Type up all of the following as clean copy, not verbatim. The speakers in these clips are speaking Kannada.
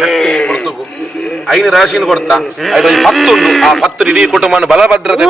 ಶಕ್ತಿ ಕೊಡ್ತುಕು ಐನು ರಾಶಿನ ಕೊಡ್ತಾ ಐದೊಂದು 10 ಉಂಡು ಆ 10 ಇಡೀ ಕುಟುಂಬನ ಬಲಭದ್ರತೆ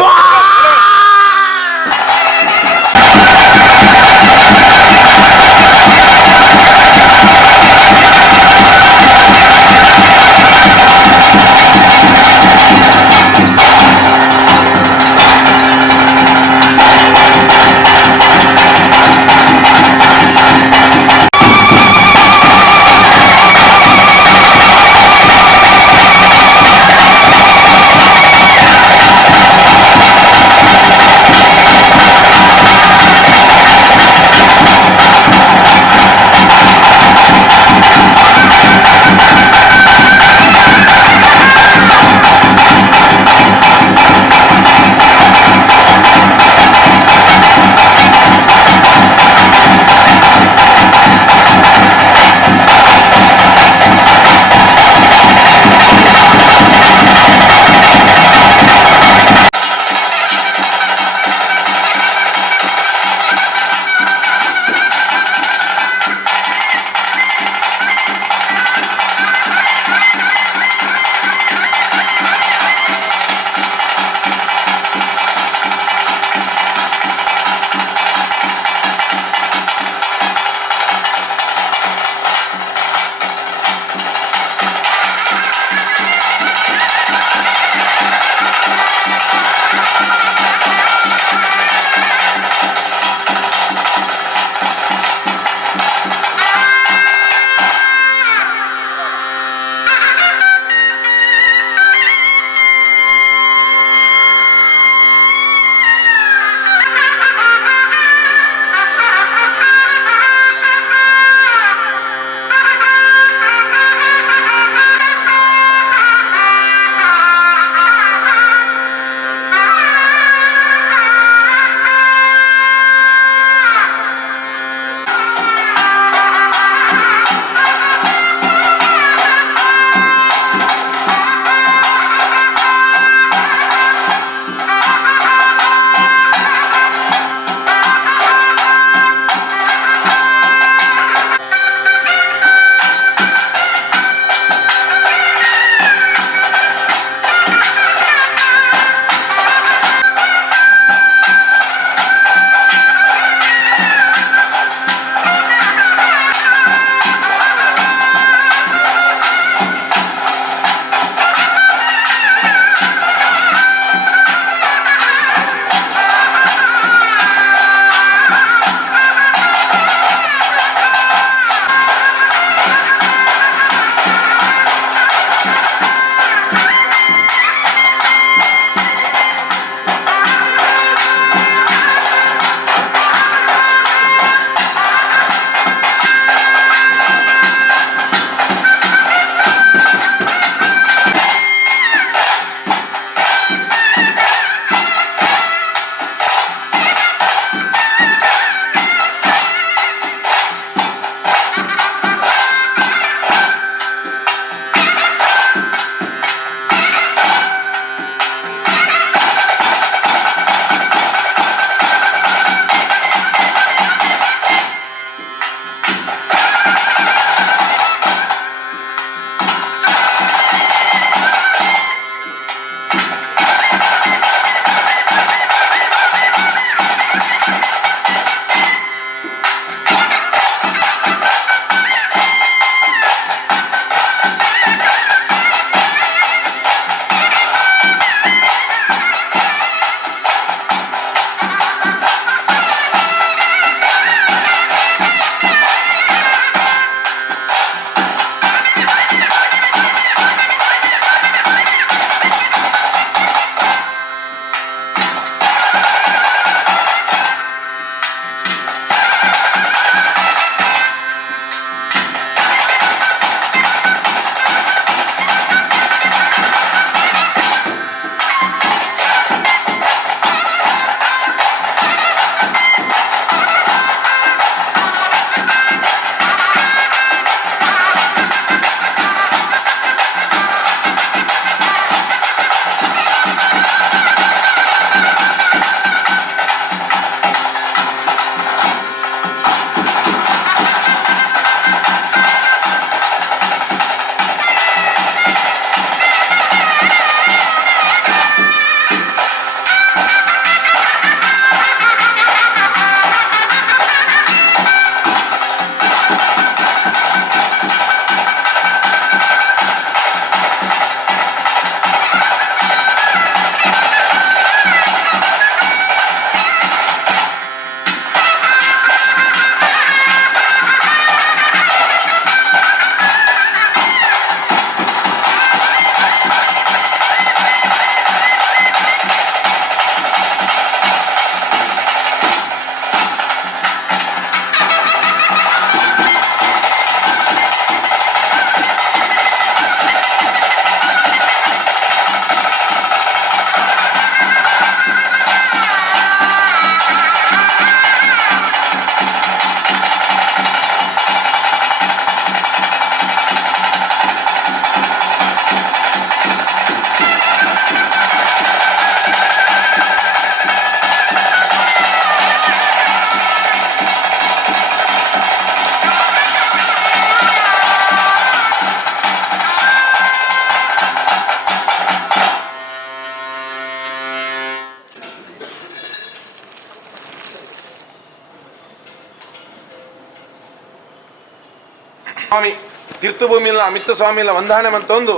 ಸ್ವಾಮಿ ತೀರ್ಥಭೂಮಿಲ್ಲ ಮಿತ್ತ ಸ್ವಾಮಿಲ್ಲ ವಂದಾನೆ ಮಂತೊಂದು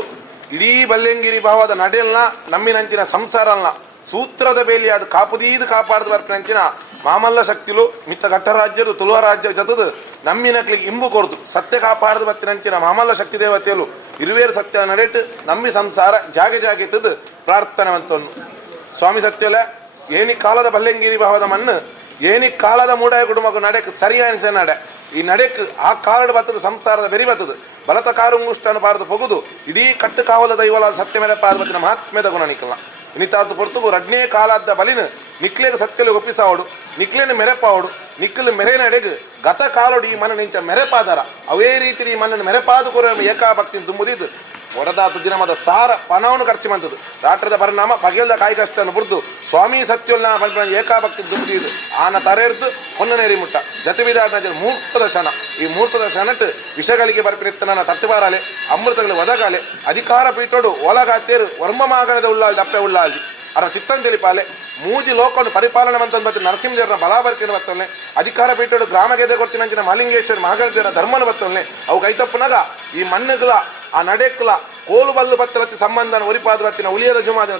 ಇಡೀ ಬಲ್ಲೆಂಗಿರಿ ಭಾವದ ನಡೆಯಲ್ನ ನಮ್ಮಿನಂಚಿನ ಸಂಸಾರಲ್ನ ಸೂತ್ರದ ಬೇಲಿ ಅದು ಕಾಪುದೀದು ಕಾಪಾಡ್ದು ಬರ್ತಿನಂಚಿನ ಮಾಮಲ್ಲ ಶಕ್ತಿಲು ಮಿತ್ತ ಘಟ್ಟ ರಾಜ್ಯದು ತುಳುವ ರಾಜ್ಯ ಜತದು ನಮ್ಮಿನಕ್ಲಿಗೆ ಇಂಬು ಕೊರ್ದು ಸತ್ಯ ಕಾಪಾಡ್ದು ಬರ್ತಿನಂಚಿನ ಮಾಮಲ್ಲ ಶಕ್ತಿ ದೇವತೆಯಲು ಇರುವೇರು ಸತ್ಯ ನಡೆಟ್ಟು ನಮ್ಮಿ ಸಂಸಾರ ಜಾಗೆ ಜಾಗೆ ಎತ್ತದು ಪ್ರಾರ್ಥನೆ ಮಂತೊಂದು ಸ್ವಾಮಿ ಸತ್ಯಲೆ ಏನಿ ಕಾಲದ ಬಲ್ಲೆಂಗಿರಿ ಭಾವದ ಮಣ್ಣು ಏನಿ ಕಾಲದ ಮೂಡಾಯ ಕುಟುಂಬಕ್ಕೆ ನಡೆಕ್ ಸರಿಯಾದ ನಡೆ ಈ ನಡೆಕ್ ಆ ಕಾರಣ ಬತ್ತದ ಸಂಸಾರದ ಬೆರಿ ಬತ್ತದು ಬಲತ ಕಾರುಂಗುಷ್ಟನ್ನು ಪಾರ್ದು ಪೊಗುದು ಇಡೀ ಕಟ್ಟು ಕಾವಲ ದೈವಲಾದ ಸತ್ಯ ಮೇಲೆ ಪಾದ ಬತ್ತಿನ ಮಹಾತ್ಮ್ಯದ ಗುಣ ನಿಕ್ಕಲ್ಲ ಇನ್ನಿತಾರ್ದು ಪೊರ್ತುಗು ರಡ್ನೇ ಕಾಲಾದ ಬಲಿನ ನಿಕ್ಲೆಗೆ ಸತ್ಯಲು ಒಪ್ಪಿಸಾವಡು ನಿಕ್ಲೆನ ಮೆರೆಪಾವಡು ನಿಕ್ಕಲು ಮೆರೆ ನಡೆಗು ಗತ ಕಾಲೋಡು ಈ ಮನ ನಿಂಚ ಮೆರೆಪಾದಾರ ಅವೇ ರೀತಿ ಈ ಮಣ್ಣನ್ನು ಮೆರೆಪಾದು ಕೊರ ಏಕಾಭಕ್ತಿ ತುಂಬುದಿದ್ದು ಒಡದಾತು ದಿನಮದ ಸಾರ ಪಣವನ್ನು ಖರ್ಚು ಬಂತದ್ದು ರಾಷ್ಟ್ರದ ಪರಿಣಾಮ ಪಗೆಲ್ದ ಕಾಯಿ ಕಷ್ಟನ್ನು ಬುರ್ದು ಸ್ವಾಮಿ ಸತ್ಯೋಲ್ನ ಏಕಾಭಕ್ತಿ ದುಂಬುದಿದ್ದು ಆನ ತರೆರ್ದು ಹೊನ್ನನೇರಿ ಮುಟ್ಟ ಜತವಿದಾಟ ಮೂರ್ತದ ಕ್ಷಣ ಈ ಮೂರ್ತದ ಕ್ಷಣಟ್ಟು ವಿಷಗಳಿಗೆ ಬರ್ಪಿನಿತ್ತನ ತಟ್ಟುಬಾರಾಲೆ ಅಮೃತಗಳು ಒದಗಾಲೆ ಅಧಿಕಾರ ಪೀಠೋಡು ಒಳಗಾತೇರು ವರ್ಮಮಾಗಣದ ಉಳ್ಳಾಲ್ದು ಅಪ್ಪೆ ಉಳ್ಳಾಲ್ದಿ ಅರ ಚಿತ್ತನ್ ತಿಳಿಪಾಲೆ ಮೂಜಿ ಲೋಕವನ್ನು ಪರಿಪಾಲನೆ ಮಂತ ಬತ್ತು ನರಸಿಂಹದೇವರ ಬಲಾಬರ್ಕಿನ ಬತ್ತೊಲ್ಲೆ ಅಧಿಕಾರ ಪೀಠೋಡು ಗ್ರಾಮ ಗೆದೆ ಕೊಡ್ತಿನಂಚಿನ ಮಾಲಿಂಗೇಶ್ವರ ಮಹಾಗಣದೇವರ ಧರ್ಮನ ಬತ್ತೊಲ್ಲೆ ಅವು ಕೈತಪ್ಪನಾಗ ಈ ಮಣ್ಣುಗಳ ಆ ನಡೆಕ್ಲ ಕೋಲು ಬಲ್ಲು ಬತ್ತಲತ್ತಿ ಸಂಬಂಧನ ಒರಿಪಾದ ಬತ್ತಿನ ಉಳಿಯದ ಜುಮಾದಿನ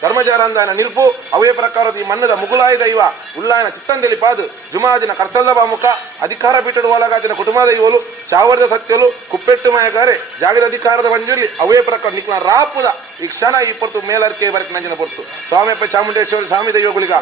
ಧರ್ಮಜಾರಂದಾಯನ ನಿಲ್ಪು ಅವೇ ಪ್ರಕಾರದ ಈ ಮಣ್ಣದ ಮುಗುಲಾಯ ದೈವ ಉಳ್ಳಾಯನ ಚಿತ್ತಂದೆಲಿ ಪಾದು ಜುಮಾದಿನ ಕರ್ತಲ್ದ ಬಾಮುಖ ಅಧಿಕಾರ ಪೀಠದ ಒಳಗಾದಿನ ಕುಟುಂಬ ದೈವಲು ಚಾವರ್ದ ಸತ್ಯಲು ಕುಪ್ಪೆಟ್ಟು ಮಾಯಗಾರೆ ಜಾಗದ ಅಧಿಕಾರದ ಮಂಜುಲಿ ಅವೇ ಪ್ರಕಾರ ನಿಕ್ಲ ರಾಪುದ ಈ ಕ್ಷಣ ಈ ಪೊರ್ತು ಮೇಲರ್ಕೆ ಬರಕ್ ನಂಜಿನ ಪೊರ್ತು ಸ್ವಾಮಿಯಪ್ಪ ಚಾಮುಂಡೇಶ್ವರಿ ಸ್ವಾಮಿ ದೈವಗಳಿಗ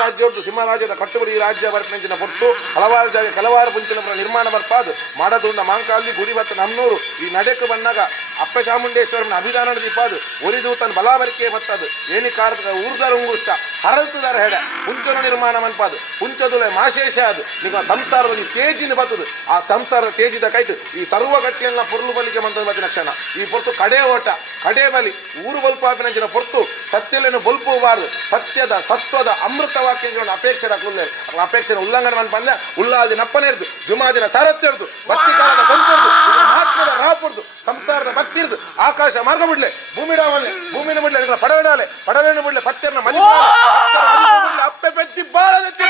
ರಾಜ್ಯದ್ದು ಸಿಂಹರಾಜ್ಯದ ಕಟ್ಟುಬಡಿ ರಾಜ್ಯ ಬರಕ್ ನಂಜಿನ ಪೊರ್ತು ಹಲವಾರು ಜಾಗ ಕೆಲವಾರು ಪುಂಚಿನ ನಿರ್ಮಾಣ ಬರ್ಪಾದು ಮಾಡದುಂಡ ಮಾಂಕಾಲಿ ಗುಡಿ ಬತ್ತ ನಮ್ಮನೂರು ಈ ನಡೆಕು ಬಂದಾಗ ಅಪ್ಪ ಚಾಮುಂಡೇಶ್ವರನ ಅಭಿಧಾನದ ದೀಪಾದು ಒರಿದೂತನ ಬಲಾಬರಿಕೆ ಬತ್ತದು ಏನಿ ಕಾರದ ಊರ್ದರ ಉಂಗುಷ್ಟ ಹರಲ್ತುದರ ಹೆಡ ಪುಂಚನ ನಿರ್ಮಾಣ ಮನ್ಪಾದು ಪುಂಚದುಲೆ ಮಾಶೇಷ ಅದು ನಿಮ್ಮ ಸಂಸಾರದಲ್ಲಿ ತೇಜಿನ ಬತ್ತದು ಆ ಸಂಸಾರದ ತೇಜಿದ ಕೈತು ಈ ಸರ್ವ ಗಟ್ಟಿಯನ್ನ ಪೊರ್ಲು ಬಲಿಕೆ ಮಂತ ಬತ್ತಿನ ಕ್ಷಣ ಈ ಪೊರ್ತು ಕಡೆ ಓಟ ಕಡೆ ಬಲಿ ಊರು ಬಲ್ಪಾಪಿನಂಚಿನ ಪೊರ್ತು ಸತ್ಯಲೇನು ಬಲ್ಪುಬಾರದು ಸತ್ಯದ ಸತ್ವದ ಅಮೃತ ವಾಕ್ಯಗಳನ್ನು ಅಪೇಕ್ಷೆನ ಉಲ್ಲಂಘನೆ ಮನ್ಪಂದ ಉಳ್ಳಾದಿ ನಪ್ಪನೇರ್ದು ಜುಮಾದಿನ ಸಾರಥ್ಯರ್ದು ಭಕ್ತಿ ಕಾಲದ ಬಂಪರ್ದು ಮಹಾತ್ಮದ ರಾಪುರ್ದು ಸಂಸಾರದ ಭಕ್ತಿ ಇರ್ದು ಆಕಾಶ ಮಾರ್ಗ ಬಿಡ್ಲೆ ಭೂಮಿನ ಬಿಡ್ಲೆ ಪಡಲೇನು ಬಿಡ್ಲೆ ಪತ್ಯರ್ನ ಮನೆ ಅಪ್ಪೆ ಬೆಚ್ಚಿ ಬಾಳದೆತ್ತಿ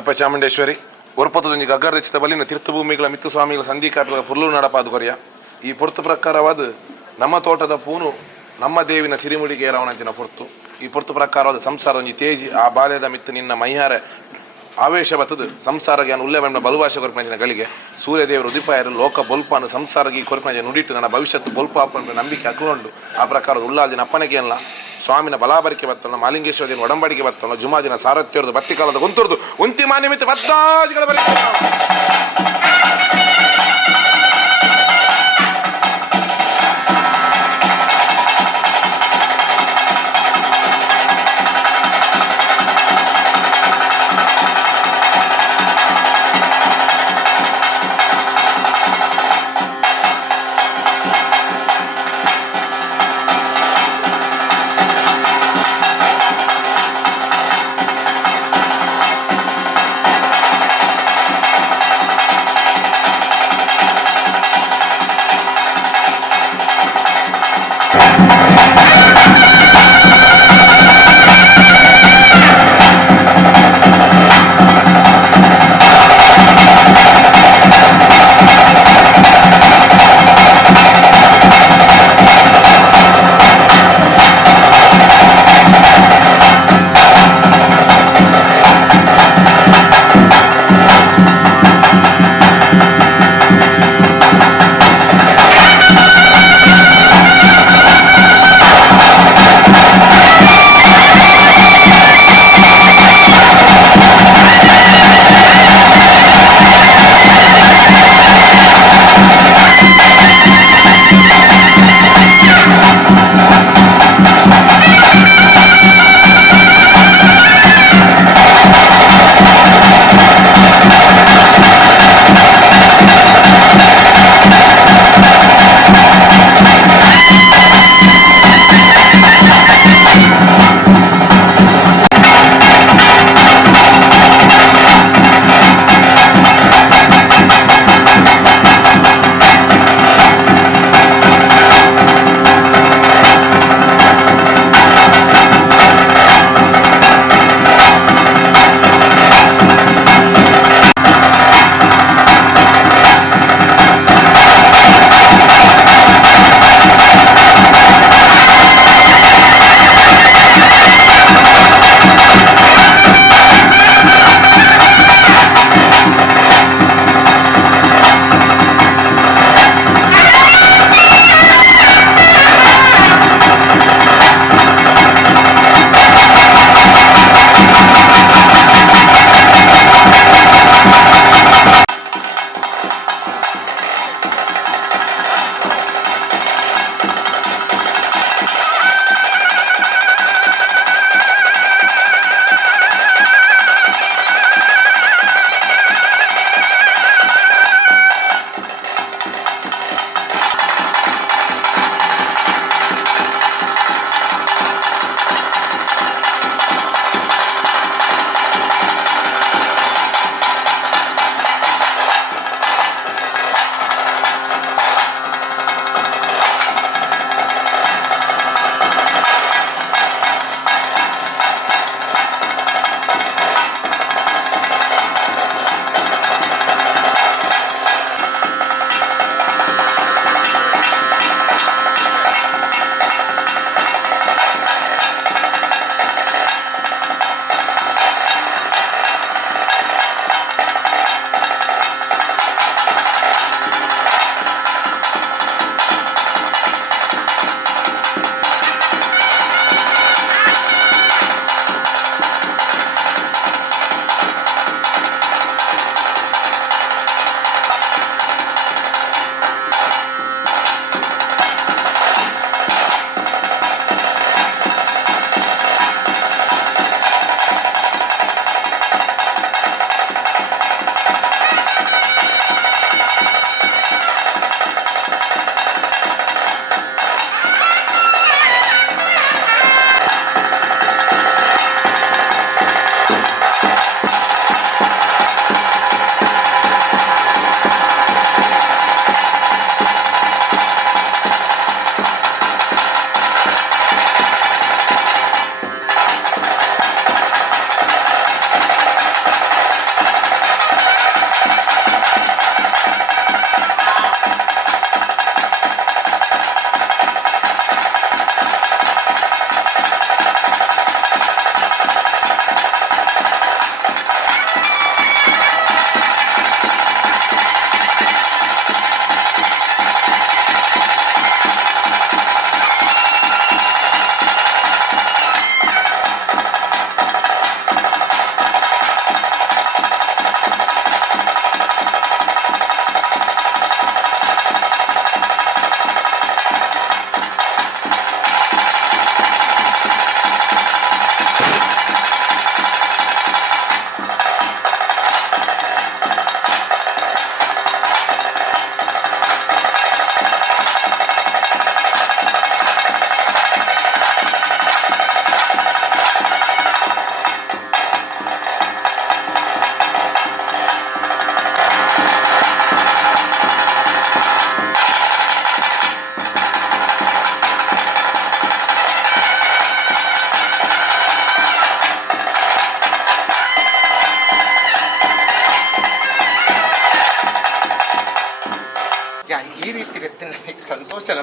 ಅಪ್ಪ ಚಾಮುಂಡೇಶ್ವರಿ ಒರ್ಪತ್ತದೊಂಜಿ ಗಗ್ಗರ ಹೆಚ್ಚಿದ ಬಲಿನ ತೀರ್ಥಭೂಮಿಗಳ ಮಿತ್ತು ಸ್ವಾಮಿಗಳ ಸಂಧಿಕಾಟದ ಪುರ್ಲು ನಡಪಾದು ಕೊರಿಯ ಈ ಪೊರ್ತು ಪ್ರಕಾರವಾದ ನಮ್ಮ ತೋಟದ ಪೂನು ನಮ್ಮ ದೇವಿನ ಸಿರಿಮುಡಿಗೆ ರಾವಣಂಚಿನ ಪೊರ್ತು ಈ ಪೊರ್ತು ಪ್ರಕಾರವಾದ ಸಂಸಾರ ಒಂಜಿ ತೇಜಿ ಆ ಬಾಲ್ಯದ ಮಿತ್ತು ನಿನ್ನ ಮೈಹಾರ ಆವೇಶ ಬತ್ತದು ಸಂಸಾರಗೆ ನಾನು ಉಲ್ಲೇಖ ಬಲುಭಾಷೆ ಕೊರಪಂಚಿನ ಗಳಿಗೆ ಸೂರ್ಯದೇವರು ಉದಿಪಾಯರು ಲೋಕ ಬೊಲ್ಪಾನು ಸಂಸಾರಕ್ಕೆ ಕೊರಪಂಚ ನುಡಿಟ್ಟು ನನ್ನ ಭವಿಷ್ಯತ್ತು ಬೊಲ್ಪ ಹಾಕೊಂಡು ನಂಬಿಕೆ ಹಾಕೊಂಡು ಆ ಪ್ರಕಾರದ ಉಲ್ಲಾದಿನ ಅಪ್ಪನಿಗೆ ಅಲ್ಲ ಸ್ವಾಮಿನ ಬಲಾಬರಿಕೆ ಬರ್ತಲ್ಲ ಮಾಲಿಂಗೇಶ್ವರಿನ ಒಡಂಬಡಿಕೆ ಬರ್ತಲ್ಲ ಜುಮಾದಿನ ಸಾರಥ್ಯರದು ಬತ್ತಿಕಾಲದ ಗೊಂತುರ್ದು ಉಂತಿಮ ನಿಮಿತ್ತ ಬತ್ತಾದಿಗಳ ಬರೀ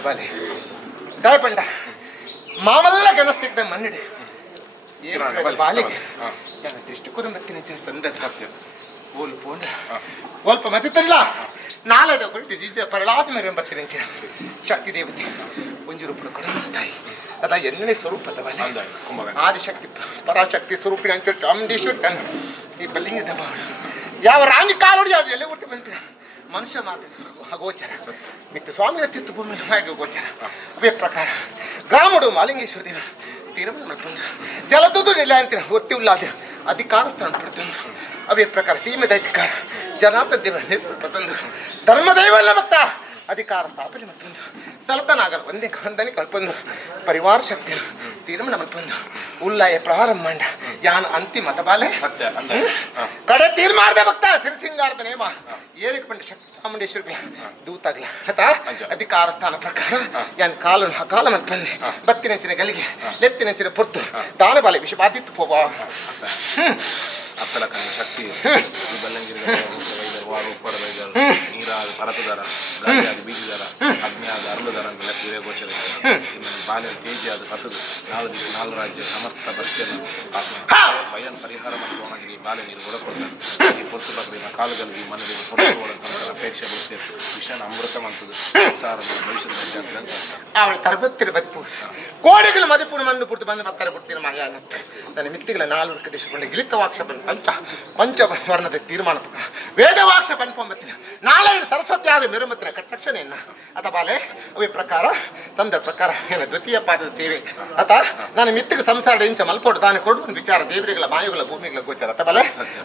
ಬಾಲೆ ದಯಪಂಡ ಮಾಮಲ್ಲ ಗನಸ್ತಿದ್ದ ಮನ್ನಿಡೆ ಬಾಲಿಗೆ ಎಷ್ಟು ಕುರು ಮತ್ತಿನ ಸಂದರ್ಭ ಸತ್ಯ ಓಲ್ಪೋಂಡ ಓಲ್ಪ ಮತ್ತಿತ್ತಲ್ಲ ನಾಳೆದ ಕೊಟ್ಟು ಪರಳಾದ ಮೇಲೆ ಬತ್ತಿನ ಶಕ್ತಿ ದೇವತೆ ಒಂಜುರುಪುಡು ಕೊಡಂತಾಯಿ ಅದ ಎಣ್ಣೆ ಸ್ವರೂಪದ ಬಲೆ ಆದಿಶಕ್ತಿ ಪರಾಶಕ್ತಿ ಸ್ವರೂಪಿನ ಅಂತ ಚಾಮುಂಡೇಶ್ವರಿ ಕಣ್ಣು ಈ ಬಲ್ಲಿಂಗ ದಬಾವಣ ಯಾವ ರಾಣಿ ಕಾಲೋಡಿ ಯಾವ ಎಲೆ ಹುಟ್ಟಿ ಬಂದಿರ ಮನುಷ್ಯ ಮಾತು ಗೋಚರ ಮಿತ್ತು ಸ್ವಾಮಿಯ ತೀರ್ಥ ಭೂಮಿ ಹಾಗೆ ಗೋಚರ ಅವೇ ಪ್ರಕಾರ ಗ್ರಾಮಡು ಮಾಲಿಂಗೇಶ್ವರ ದೇವ ತೀರವನ್ನು ಮಾಡ್ಕೊಂಡು ಜಲದೂದು ನೆಲೆ ಅಂತೀರ ಒಟ್ಟಿ ಉಲ್ಲಾದ ಅಧಿಕಾರ ಸ್ಥಾನ ಪಡ್ತಂದು ಅವೇ ಪ್ರಕಾರ ಸೀಮೆದ ಅಧಿಕಾರ ಜನಾರ್ದ ದೇವರ ನಿರ್ಪತ್ತಂದು ಧರ್ಮದೈವಲ್ಲ ಭಕ್ತ ಅಧಿಕಾರ ಸ್ಥಾಪನೆ ಮತ್ತೊಂದು ಸಲತನಾಗಲು ಒಂದನೇ ಕಲ್ಪೊಂದು ಪರಿವಾರ ಶಕ್ತಿಯನ್ನು ತೀರ್ಮಾನ ಮಲ್ಪೊಂದು ಉಲ್ಲಾಯ ಪ್ರಾರಂಭ ಮಂಡ ಯಾನ ಅಂತಿಮ ಬಾಲೆ ಕಡೆ ತೀರ್ಮಾನದ ಭಕ್ತ ಸಿರಿಸಿಂಗಾರದ ನೇಮ ಏರಿಕೆ ಬಂದ ಶಕ್ತಿ ಚಾಮುಂಡೇಶ್ವರಿಗೆ ದೂತಾಗ್ಲ ಆತಾ ಅಧಿಕಾರ ಸ್ಥಾನ ಪ್ರಕಾರ ಯಾನ್ ಕಾಲನ್ನು ಕಾಲ ಮಲ್ಪಂದೆ ಬತ್ತಿನಂಚಿನ ಗಲಿಗೆ ಲೆತ್ತಿನಂಚಿನ ಪೊರ್ತು ತಾನ ಬಾಲೆ ವಿಷ ಬಾಧಿತ್ತು ಪೋವ ಅತ್ತಲ ಕಣ್ಣ ಶಕ್ತಿ ಬಲ್ಲಂಗಿರಿ ವಾರು ಉಪ್ಪರದರ ನೀರಾದ ಪರತದರ ಗಾಳಿಯಾದ ಬೀಜದರ ಅಗ್ನಿಯಾದ ಅರಳುದರ ತೀರೇ ಗೋಚರ ಇನ್ನು ಬಾಲ್ಯ ತೇಜಿಯಾದ ಕತ್ತದು ನಾಲ್ಕು ರಾಜ್ಯ ಸಮಸ್ತ ಭಕ್ತಿಯನ್ನು ಭಯನ್ ಪರಿಹಾರ ಮಾಡಿಕೊಂಡಾಗಿ ಬಾಲ್ಯ ನೀರು ಕೊಡಕೊಡ್ತಾರೆ ಈ ಪೊತ್ತು ಬಗ್ರಿನ ಕಾಲುಗಳಿಗೆ ಮನದಲ್ಲಿ ಹೊರತುಗಳ ಸಂತರ ಅಪೇಕ್ಷೆ ಬಿಡ್ತೇವೆ ವಿಷಯನ ಅಮೃತ ಮಂತದ್ದು ಸಂಸಾರ ಭವಿಷ್ಯದ ಅವಳ ತರಬತ್ತಿರ ಬದುಕು ಕೋಡೆಗಳ ಮದಿಪುಣ ಮಣ್ಣು ಪುರ್ತು ಬಂದು ಮತ್ತರ ಬಿಡ್ತೀರ ಮಾಯ ನನ್ನ ಮಿತ್ತಿಗಳ ನಾಲ್ಕು ದೇಶಗೊಂಡ ಗಿಲಿಕವಾಕ್ಷ ಪಂಚ ವರ್ಣದ ತೀರ್ಮಾನ ವೇದವಾಕ್ಷ ಪಂಪೊಂಬತ್ತಿನ ನಾಳೆ ಸರಸ್ವತಿ ಆದ ಮಿರುಮತ್ತಿನ ಕಟ್ಟಕ್ಷಣೆಯನ್ನ ಅತ ಬಾಲೆ ಅವೇ ಪ್ರಕಾರ ತಂದ ಪ್ರಕಾರ ಏನ ದ್ವಿತೀಯ ಪಾದದ ಸೇವೆ ಅತ ನಾನು ಮಿತ್ತಿಗೆ ಸಂಸಾರ ಇಂಚ ಮಲ್ಪೋಡು ತಾನು ಕೊಡು ಒಂದು ವಿಚಾರ ದೇವರಿಗಳ ಮಾಯುಗಳ ಭೂಮಿಗಳ ಗೋಚಾರ ಅತ ಬಾಲೆ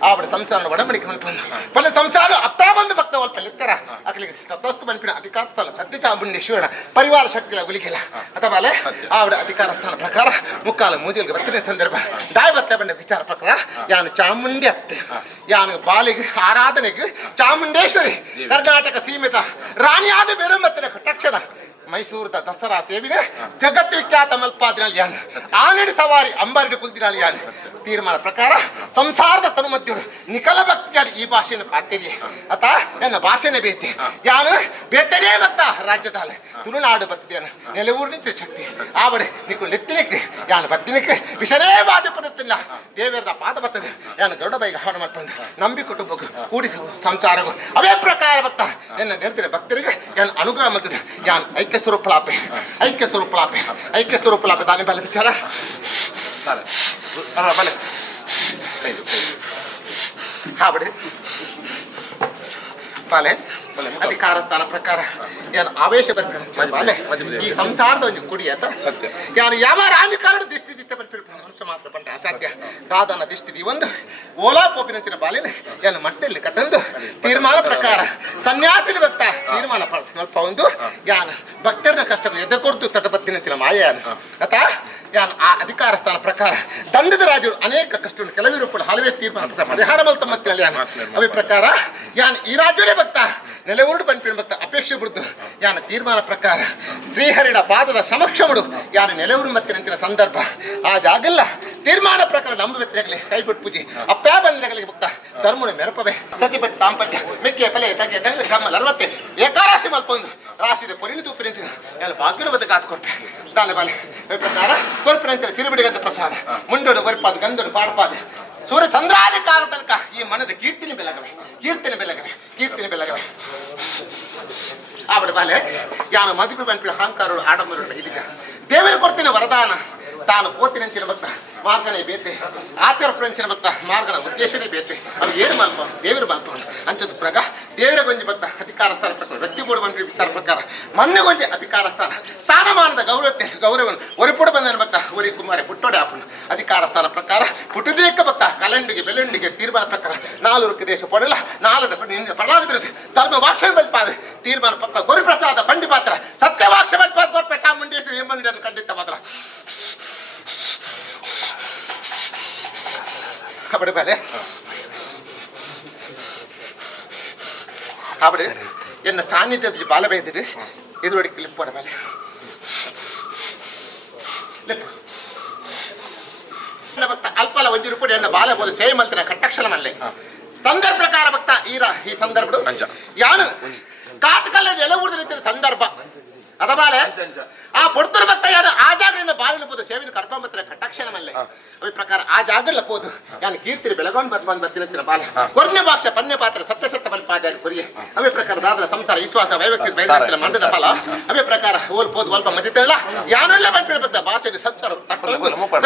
ಆವಡ ಸಂಸಾರ ಒಡಂಬಡಿಕೆ ಮಲ್ಪೊಂದು ಬಲ್ಲ ಸಂಸಾರ ಅಪ್ಪ ಬಂದು ಭಕ್ತ ಒಲ್ಪ ಲಿಕ್ಕರ ಅಕಲಿಗೆ ತತ್ವಸ್ತು ಮನ್ಪಿನ ಅಧಿಕಾರ ಸ್ಥಳ ಶಕ್ತಿ ಚಾಮುಂಡೇಶ್ವರನ ಪರಿವಾರ ಶಕ್ತಿಗಳ ಗುಲಿಗಿಲ್ಲ ಅತ ಬಾಲೆ ಆವಡ ಅಧಿಕಾರ ಸ್ಥಾನ ಪ್ರಕಾರ ಮುಕ್ಕಾಲ ಮೂಜಿಲ್ಗೆ ಬತ್ತಿನ ಸಂದರ್ಭ ದಾಯ ಬತ್ತ ಬಂದ ವಿಚಾರ ಪ್ರಕಾರ ಯಾನು ಚಾಮುಂಡಿ ಅತ್ತೆ ಯಾನು ಬಾಲಿಗೆ ಆರಾಧನೆಗೆ ಚಾಮುಂಡೇಶ್ವರಿ ಕರ್ನಾಟಕ ಸೀಮಿತ ರಾಣಿಯಾದ ಬೆರಮತ್ತಿನ ಕಟ್ಟಕ್ಷಣ ಮೈಸೂರದ ದಸರಾ ಸೇವಿನ ಜಗತ್ ವಿಖ್ಯಾತ ಮಲ್ಪಾದಿನಲ್ಲಿ ಯಾನು ಆನೆಡಿ ಸವಾರಿ ಅಂಬಾರಿಡಿ ಕುಲ್ದಿನಲ್ಲಿ ಯಾನು ತೀರ್ಮಾನ ಪ್ರಕಾರ ಸಂಸಾರದ ತನುಮತಿಗಳು ನಿಖಲ ಭಕ್ತಿಯಾದ ಈ ಭಾಷೆಯನ್ನು ಪಾಡ್ತಿದೆಯೇ ಅತ ನನ್ನ ಭಾಷೆನೇ ಬೇತೆ ಯಾನು ಬೇತನೇ ಭಕ್ತ ರಾಜ್ಯದಲ್ಲಿ ತುಳುನಾಡು ಬತ್ತಿದ್ದೇನೆ ನೆಲೆಯೂರಿನ ಶಕ್ತಿ ಆವಡೆ ನಿಕ್ಕು ಲೆತ್ತಿನಕ್ಕೆ ಯಾನು ಬತ್ತಿನಕ್ಕೆ ವಿಷನೇ ಬಾಧೆ ಪಡುತ್ತಿಲ್ಲ ದೇವರ ಪಾದ ಬರ್ತದೆ ಯಾನು ಗರುಡ ಬೈಗ ಹವನ ಮಾಡ್ಕೊಂಡು ನಂಬಿ ಕುಟುಂಬಕ್ಕೂ ಕೂಡಿಸ ಸಂಸಾರಗೂ ಅವೇ ಪ್ರಕಾರ ಭಕ್ತ ಎನ್ನ ನೆರೆದಿರ ಭಕ್ತರಿಗೆ ಯಾನು ಅನುಗ್ರಹ ಮಾಡ್ತದೆ ಯಾನು ಐಕ್ಯ ಸ್ವರೂಪಲಾಪೆ ದಾನಿ ಬಲ ವಿಚಾರ ಹಾಬಡಿ ಬಾಲೆ ಅಧಿಕಾರ ಸ್ಥಾನ ಪ್ರಕಾರ ಏನು ಆವೇಶ ಬಾಲೆ ಈ ಸಂಸಾರದ ಒಂದು ಕುಡಿ ಆತ ಯಾನು ಯಾವ ರಾಣಿ ಕಾರಣ ದಿಷ್ಟಿ ದಿತ್ತ ಬರ್ತಿರ್ತಾನೆ ಮನುಷ್ಯ ಮಾತ್ರ ಪಂಡ ಅಸಾಧ್ಯ ಕಾದನ ದಿಷ್ಟಿ ಒಂದು ಓಲಾ ಪೋಪಿನಂಚಿನ ಬಾಲಿನ ಏನು ಮಟ್ಟಲ್ಲಿ ಕಟ್ಟಂದು ತೀರ್ಮಾನ ಪ್ರಕಾರ ಸನ್ಯಾಸಿನ ಭಕ್ತ ತೀರ್ಮಾನ ಸ್ವಲ್ಪ ಒಂದು ಯಾನು ಭಕ್ತರನ್ನ ಕಷ್ಟ ಎದೆ ಕೊಡ್ತು ತಟಬತ್ತಿನಂಚಿನ ಮಾಯ ಆತ ಯಾನು ಆ ಅಧಿಕಾರ ಸ್ಥಾನ ಪ್ರಕಾರ ದಂಡದ ರಾಜರು ಅನೇಕ ಕಷ್ಟವನ್ನು ಕೆಲವರು ಕೂಡ ಹಲವೇ ತೀರ್ಮಾನ ಪರಿಹಾರ ಮಲ್ತ ಮತ್ತೆ ಯಾನು ಅವೇ ಪ್ರಕಾರ ಯಾನು ಈ ರಾಜ್ಯವೇ ಭಕ್ತ ನೆಲೆಯೂರು ಪಂಪಿನ ಭಕ್ತ ಅಪೇಕ್ಷೆ ಬಿಡ್ತು ಯಾನ ತೀರ್ಮಾನ ಪ್ರಕಾರ ಶ್ರೀಹರಿನ ಪಾದದ ಸಮಕ್ಷಮಡು ಯಾರು ನೆಲೆಯೂರು ಮತ್ತೆ ನಂಚಿನ ಸಂದರ್ಭ ಆ ಜಾಗಲ್ಲ ತೀರ್ಮಾನ ಪ್ರಕಾರ ನಂಬ ವ್ಯಕ್ತಿಯಾಗಲಿ ಕೈಬಿಟ್ಟು ಪೂಜೆ ಅಪ್ಪ ಬಂದಿರಗಲಿಗೆ ಭಕ್ತ ಧರ್ಮುಣ ಮೆರಪವೆ ಸತಿಪತಿ ದಾಂಪತ್ಯ ಮೆಕ್ಕೆ ಪಲೆ ತಗೆ ದಂಗೆ ಗಮ್ಮ ಅರವತ್ತೆ ಏಕಾರಾಶಿ ಮಲ್ಪೊಂದು ರಾಶಿದ ಕೊರಿಲು ತೂಪಿ ನಿಂತಿನ ಎಲ್ಲ ಬಾಗಿಲು ಬದ ಕಾತು ಕೊಟ್ಟೆ ದಾಲೆ ಬಾಲೆ ಪ್ರಕಾರ ಕೊರ್ಪಿ ನಂತರ ಸಿರಿಬಿಡಿಗಂತ ಪ್ರಸಾದ ಮುಂಡೋಡು ಕೊರಿಪಾದ ಗಂಧನು ಪಾಡಪಾದ ಸೂರ್ಯ ಚಂದ್ರಾದಿ ಕಾಲ ತನಕ ಈ ಮನದ ಕೀರ್ತಿನಿ ಬೆಳಗವೆ ಆವಡ ಬಾಲೆ ಯಾನು ಮದುವೆ ಬಂದ್ಬಿಡ ಅಹಂಕಾರಗಳು ಆಡಂಬರ ಹಿಡಿದ ದೇವರು ಕೊಡ್ತೀನಿ ವರದಾನ ತಾನು ಪೋತಿನಂಚಿನ ಭಕ್ತ ಮಾರ್ಗನೇ ಬೇತೆ ಆಚಾರ ಪ್ರಂಚಿನ ಭಕ್ತ ಮಾರ್ಗನ ಉದ್ದೇಶನೇ ಬೇತೆ ಅವ್ರು ಏನು ಮಲ್ಪ ದೇವರು ಮಲ್ಪ ಅಂಚದ ಪ್ರಗ ದೇವರ ಗೊಂಜಿ ಭಕ್ತ ಅಧಿಕಾರ ಸ್ಥಾನ ಪ್ರಕಾರ ವ್ಯಕ್ತಿ ಬೋರ್ಡ್ ಬಂದ್ರಿ ವಿಚಾರ ಪ್ರಕಾರ ಮೊನ್ನೆ ಗೊಂಜಿ ಅಧಿಕಾರ ಸ್ಥಾನಮಾನದ ಗೌರವವನ್ನು ಒರಿಪುಡು ಬಂದನ ಭಕ್ತ ಒರಿ ಕುಮಾರಿ ಪುಟ್ಟೋಡೆ ಆಪಣ ಅಧಿಕಾರ ಸ್ಥಾನ ಪ್ರಕಾರ ಪುಟ್ಟದೇಕ ಭಕ್ತ ಕಲಂಡಿಗೆ ಬೆಲಂಡಿಗೆ ತೀರ್ಮಾನ ಪ್ರಕಾರ ನಾಲ್ಕು ದೇಶ ಪಡಲ್ಲ ನಾಲದ ಪಡಲಾದ ಬಿರುದು ಧರ್ಮ ವಾಕ್ಷ ಬಲ್ಪಾದ ತೀರ್ಮಾನ ಪತ್ರ ಗೊರಿ ಪ್ರಸಾದ ಪಂಡಿ ಪಾತ್ರ ಸತ್ಯ ವಾಕ್ಷ ಬಲ್ಪಾದ ಗೊರ್ಪೆ ಚಾಮುಂಡೇಶ್ವರಿ ಹೆಮ್ಮಂಡಿಯನ್ನು ಖಂಡಿತ ಮಾತ್ರ ಕಬಡ್ಡಿ ಬಾಲೆ അവിടെ എന്നെ സാന്നിധ്യത്തിൽ ബാല പെയ്തിട്ട് ഇതുവഴി ക്ലിപ്പോടെ ബാല ಭಕ್ತ ಅಲ್ಪಲ ಒಂಜಿ ರೂಪಾಯಿ ಎನ್ನ ಬಾಲ ಬೋದು ಸೇವೆ ಮಲ್ತಿನ ಕಟ್ಟಕ್ಷಣಮಲ್ಲೇ ಸಂದರ್ಭ ಪ್ರಕಾರ ಭಕ್ತ ಈ ಸಂದರ್ಭ ಯಾನು ಕಾಟಕಲ್ಲ ನೆಲ ಊರಿದ ಸಂದರ್ಭ ಅದಬಾಲೆ ಆ ಪೊರ್ತುರು ಭಕ್ತ ಯಾರು ಆ ಜಾಗದಿಂದ ಬಾಲಿನ ಪೋದು ಸೇವಿನ ಕರ್ಕೊಂಬತ್ತರ ಕಟಾಕ್ಷಣಮಲ್ಲೇ ಅవి ಪ್ರಕಾರ ಆ ಜಾಗಲ್ಲ ಪೋದು ಯಾನು ಕೀರ್ತಿರಿ ಬೆಳಗೊಂಡು ಬರ್ತಿನ ಬಾಲ ಕೊರ್ನೆ ಬಾಕ್ಷ ಪನ್ನೆ ಪಾತ್ರ ಸತ್ಯ ಮಲ್ಪಾದ ಕೊರಿಯೆ ಅವೆ ಪ್ರಕಾರ ದಾದಲ ಸಂಸಾರ ವಿಶ್ವಾಸ ವೈವ್ಯಕ್ತಿ ಬೈದಾಕಿಲ ಮಂಡದ ಫಲ ಅವೆ ಪ್ರಕಾರ ಓಲ್ ಪೋದು ಸ್ವಲ್ಪ ಮದಿತಲ್ಲ ಯಾನೆಲ್ಲ ಬಂದ್ಬಿಡ ಭಕ್ತ ಭಾಷೆಗೆ ಸಂಸಾರ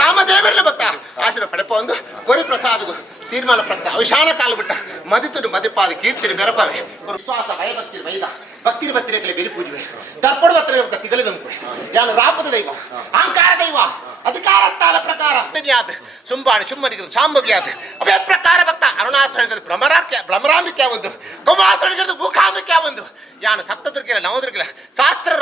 ರಾಮದೇವರಲ್ಲ ಭಕ್ತ ಆಶೀರ್ವಾದ ಪಡೆಪ ಒಂದು ಕೊರಿ ಪ್ರಸಾದಗೂ ತೀರ್ಮಾನ ಪ್ರಕಾರ ಅವಿಶಾನ ಕಾಲ ಬಿಟ್ಟ ಮದಿತುಡು ಮದಿಪಾದ ಕೀರ್ತಿರಿ ಬೆರಪವೆ ವಿಶ್ವಾಸ ವೈಭಕ್ತಿ ವೈದ ಭಕ್ತಿರಿ ಭಕ್ತಿರೇಕಲೆ ಬೆಲಿ ಪೂಜೆ ದರ್ಪಡು ಭಕ್ತ ತಿಗಳಿದಂಕು ಯಾನು ರಾಪದ ದೈವ ಅಹಂಕಾರ ದೈವ ಅಧಿಕಾರತ್ತಾಲ ಪ್ರಕಾರ ಸುಂಬಾಣಿ ಶುಂಭನಿಗೆ ಶಾಂಭವ್ಯಾದ ಅವೇ ಪ್ರಕಾರ ಭಕ್ತ ಅರುಣಾಸುರನಿಗೆ ಭ್ರಮರಾಂಬಿಕೆ ಒಂದು ಕುಮಾಸುರನಿಗೆ ಮೂಕಾಂಬಿಕೆ ಒಂದು ಯಾನು ಸಪ್ತದುರ್ಗಿಲ ನವದುರ್ಗಿಲ ಶಾಸ್ತ್ರ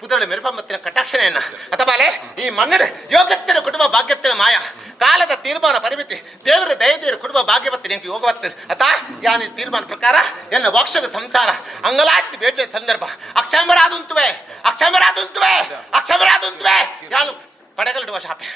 ಪುತ್ರಳ ಮೆರುಪಂಬತ್ತಿನ ಕಟಾಕ್ಷಣೆಯನ್ನ ಅಥವಾ ಈ ಮನ್ನಡ ಯೋಗತ್ತಿನ ಕುಟುಂಬ ಭಾಗ್ಯತ್ತಿನ ಮಾಯ ಕಾಲದ ತೀರ್ಮಾನ ಪರಿಮಿತಿ ದೇವರ ದಯದೇವರು ಕುಟುಂಬ ಭಾಗ್ಯವತ್ತಿನ ಎಂಕಿ ಯೋಗವತ್ತಿನ ಅತ ಯಾನು ತೀರ್ಮಾನ ಪ್ರಕಾರ ಎಲ್ಲ ವಾಕ್ಷಕ ಸಂಸಾರ ಅಂಗಲಾಚಿತ ಬೇಟೆ ಸಂದರ್ಭ ಅಕ್ಷಮರಾದುಂತುವೆ ಯಾನು ಪಡೆಗಲಿಡುವ ಶಾಪೆ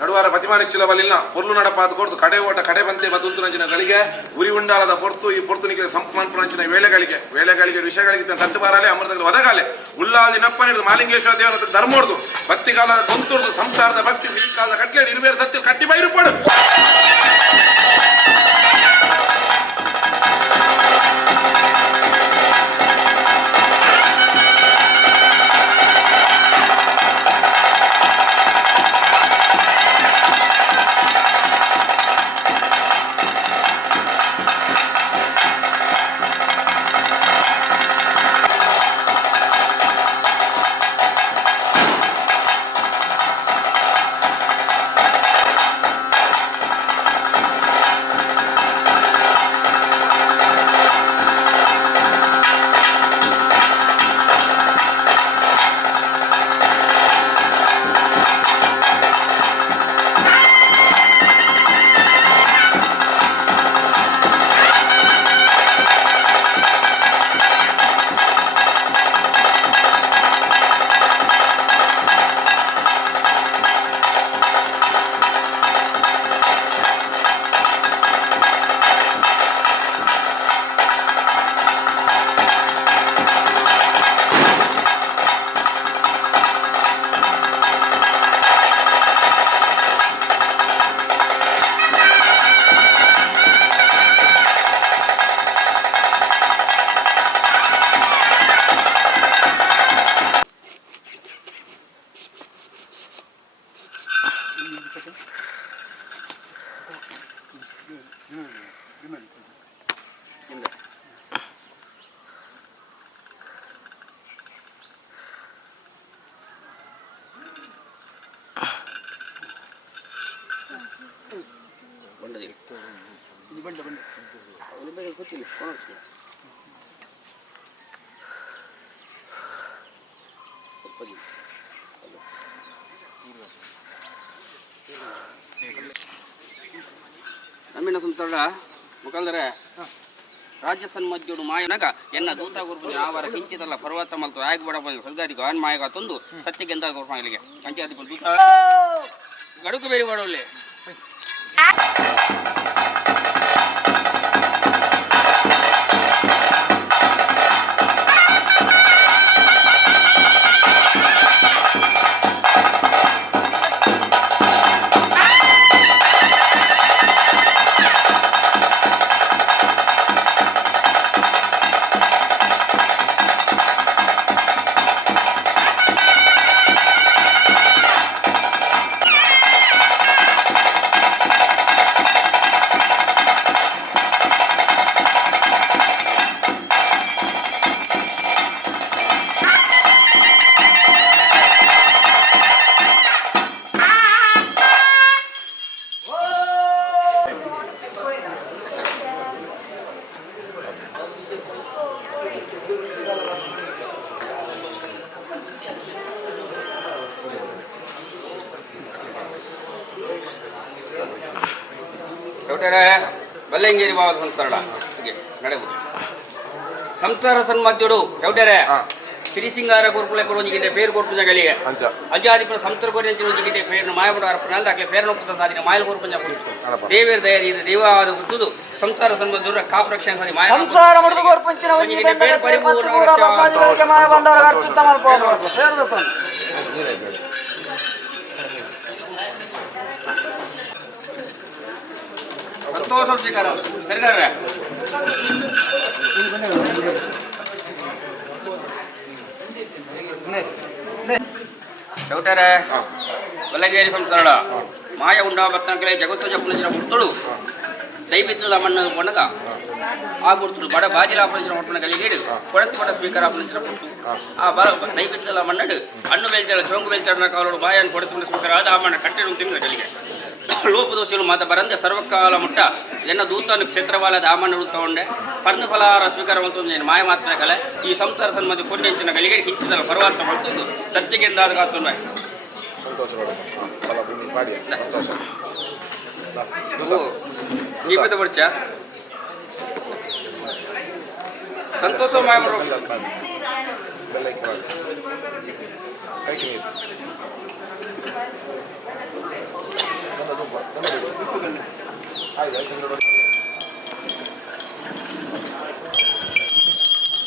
ನಡುವಾರ ಪ್ರತಿಮಾನಿಚ್ಚಿಲ ಬಲಿಲ್ಲ ಪೊರ್ಲು ನಡಪಾದ ಕೊಡ್ತು ಕಡೆ ಓಟ ಕಡೆ ಬಂತೆ ಬದುಂತು ನಂಚಿನ ಗಳಿಗೆ ಉರಿ ಉಂಡಾಲದ ಪೊರ್ತು ಈ ಪೊರ್ತುನಿಗೆ ಸಂಪನ್ಪುನಂಚಿನ ವೇಳೆಗಳಿಗೆ ವಿಷಯಗಳಿಗೆ ತಟ್ಟು ಬಾರಾಲೆ ಅಮೃತಗಳು ಒದಗಾಲೆ ಉಲ್ಲಾದಿ ನಪ್ಪನಿಡಿದು ಮಾಲಿಂಗೇಶ್ವರ ದೇವರ ಧರ್ಮೋಡ್ದು ಭಕ್ತಿ ಕಾಲದ ಕೊಂತುರ್ದು ಸಂಸಾರದ ಭಕ್ತಿ ಈ ಕಾಲದ ಕಟ್ಲೆ ನಿರ್ವೇರ ಸತ್ಯ ಕಟ್ಟಿ ಬೈರು ಪಡು ನಮ್ಮಿನ ಸುಂತಳ ಮುಖಂಡರೆ ರಾಜ್ಯ ಸನ್ಮದ್ಯುಡು ಮಾಯನಗ ಎನ್ನ ದೂತ ಗುರುಪುನಿ ಆವರ ಕಿಂಚಿತಲ್ಲ ಪರ್ವತ ಮಲ್ತು ಆಗಬೇಡ ಹೊರದಾರಿ ಗಾನ್ ಮಾಯಗ ತಂದು ಸತ್ಯಗೆಂದ ಗುರುಪಾಗಲಿಗೆ ಪಂಚಾಯತ್ ದೂತ ಗಡುಕು ಬೇರೆ ಬಡವಲ್ಲಿ ಬಲ್ಲಂಗೇರಿ ಭಾವದ ಸಂತರಣ ನಡೆದು ಸಂಸಾರ ಸನ್ಮದ್ಯುಡು ಚೌಟರೆ ಸಿರಿಸಿಂಗಾರ ಗುರುಕುಲ ಕೊಡೊಂಜಿಗೆ ಪೇರು ಕೊಟ್ಟು ಜಗಳಿಗೆ ಅಂಚ ಅಜಾದಿಪುರ ಸಂತರ ಕೊರೆಂಚಿನ ಒಂಜಿಗೆ ಪೇರು ಮಾಯಬಡ ಅರ್ಪಣೆ ಅಕ್ಕೆ ಪೇರನೊಪ್ಪದ ಸಾಧಿನ ಮಾಯಲ್ ಗುರುಪಂಜ ದೇವೇರ ದಯದಿ ದೇವಾದ ಗುರುತು ಸಂಸಾರ ಸನ್ಮದ್ಯುಡ ಕಾಪ್ ರಕ್ಷಣೆ ಸಾಧಿ ಮಾಯ ಸಂಸಾರ ಮಡದ ಗೋರ್ಪಂಚಿನ ಒಂಜಿ ಬೆಂಬಲ ಪರಿಪೂರ್ಣ ಬದ್ದಾದಿಗಳಿಗೆ ಮಾಯ ಬಂಡಾರ ಅರ್ಪಿತ ಮಲ್ಪೋದು ಸೇರ್ದಪ್ಪ ಸಂತೋಷ ಸ್ವೀಕಾರ ಸರಿಗಾರ ಚೌಟರೆ ಬಲ್ಲಂಗೇರಿ ಸಂಸಾರ ಮಾಯ ಉಂಡಾ ಬತ್ತಂಕಲೆ ಜಗತ್ತು ಜಪ್ಪುನಜಿನ ಮುರ್ತಳು ದೈವಿತ್ತದ ಮಣ್ಣ ಒಣಗ ಆ ಗುರುತು ಬಡ ಬಾಜಿಲಾಪುನಜಿನ ಹೊಟ್ಟಣಗಳಿಗೆ ಕೊಡತ್ತು ಬಡ ಸ್ಪೀಕರ್ ಆಪುನಜಿನ ಮುಟ್ಟು ಆ ದೈವಿತ್ತದ ಮಣ್ಣಡು ಹಣ್ಣು ಬೆಲ್ಚಳ ಚೊಂಗು ಬೆಲ್ಚಡನ ಕಾಲೋಡು ಬಾಯನ್ನು ಕೊಡತ್ತು ಸ್ಪೀಕರ್ ಆದ ಆ ಮಣ್ಣ ಕಟ್ಟಿರು ತಿಂಗಳ ಕಲಿಗೆ ಲೋಪದೋಷಿಗಳು ಮಾತ ಬರಂದ ಸರ್ವಕಾಲ ಮುಟ್ಟ ಎನ್ನ ದೂತನು ಕ್ಷೇತ್ರವಾಲದ ಆಮಣ್ಣು ತಗೊಂಡೆ ಪರ್ಣ ಫಲಾರ ಸ್ವೀಕಾರವಂತ ಮಾಯ ಮಾತಿನ ಕಲೆ ಈ ಸಂಸಾರ ಸನ್ಮತಿ ಪುಣ್ಯಂಚಿನ ಗಳಿಗೆ ಹಿಂಚಿದಲ್ಲ ಪರ್ವಾಂತ ಹೊರತಂದು ಸತ್ಯಗೆಂದಾದ ಕಾತುಂಡ ಸಂತೋಷ ಪಾಡಿ ಸಂತೋಷ ಜೀಪಿತ ಬರ್ಚ ಸಂತೋಷ ಮಾಯ ಮಾಡೋ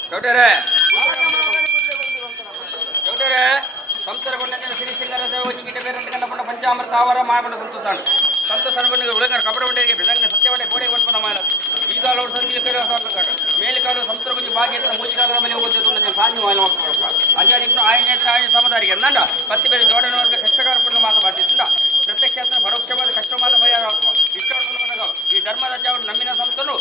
ಚೌಟರೆ ಚೌಟರೆ ಸಂಸಾರ ಕೊಂಡ ಸಿರಿಸಿಂಗರ ದೇವಜಿಗೆ ಬೇರೆ ಪಂಡ ಪಂಚಾಮೃತ ಆವರ ಮಾಯಬಂಡ ಸಂತೋಷ ಸಂತೋಷ ಬಣ್ಣಿಗೆ ಉಳಗಾರ ಕಪಡ ಬಟ್ಟೆಗೆ ಬೆದಂಗ ಸತ್ಯವಡೆ ಕೋಡೆ ಕೊಡ್ಪದ ಮಾಡ ಈಗಾಲೋಡು ಸಂಜೆ ಕಡೆ ಮೇಲಿಕಾಲು ಸಂತರ ಗುಂಜಿ ಭಾಗ್ಯದ ಮೂಜಿಕಾಲದ ಮೇಲೆ ಹೋಗುತ್ತಿದ್ದು ನನ್ನ ಸಾಂಜಿ ಮಾಯ ಅಂಜಾದಿಕ್ಕೂ ಆಯ್ನ ಆಯ್ನ ಸಮದಾರಿಗೆ ಎಂದಂಡ ಪತ್ತಿ ಬೇರೆ ಜೋಡಣವರ್ಗ ಕಷ್ಟಕಾರ ಪಡೆದ ಮಾತುಕತೆ ಪ್ರತ್ಯಕ್ಷ ಪರೋಕ್ಷವಾದ ಕಷ್ಟವಾದ ಭಯ ಇಷ್ಟ ಈ ಧರ್ಮದ ಅವರು ನಮ್ಮಿನ ಸಂತನು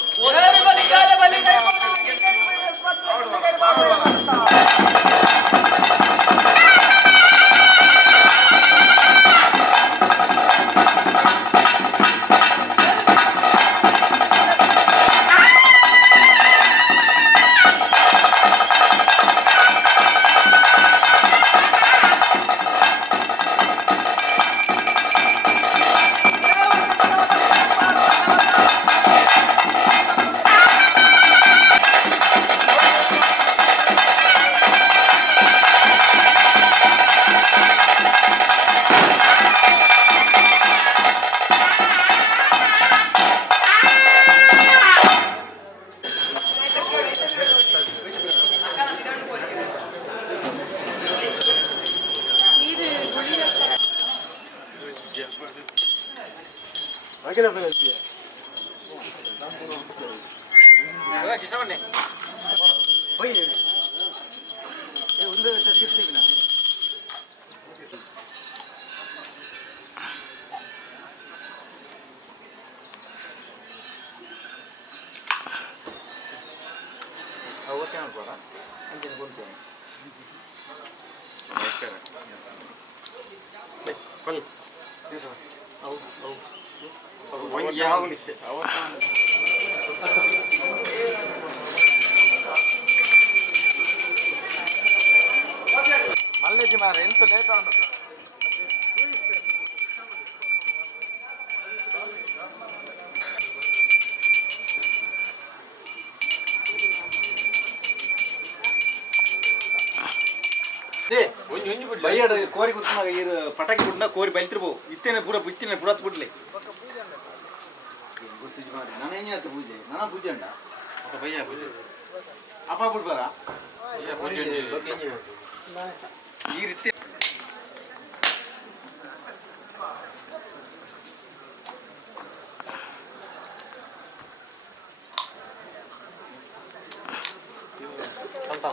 ಮಲ್ಲೇಜಿ ಮಾರ ಎಂತ ಲೇಟ್ ಆಗ ಬೈಯಡ ಕೋರಿ ಕುತ್ಮಾಗ ಈ ಪಟಾಕಿ ಬಿಟ್ಟ ಕೋರಿ ಬೈತಿರ್ಬೋ ಇತ್ತೇನೆ ಪೂರ ಬಿತ್ತಿನ ಪುರತ್ ಬಿಡ್ಲಿ ಗುರ್ತಿಜ್ ಮಾರಿ ನಾನು ಏನ್ ಹೇಳ್ತೆ ಪೂಜೆ ನನ್ನ ಪೂಜೆ ಉಂಡ ಅಪ್ಪ ಬಯ್ಯ ಪೂಜೆ ಅಪ್ಪ ಬಿಡ್ಬಾರ ಈ ರೀತಿ ಅಂತ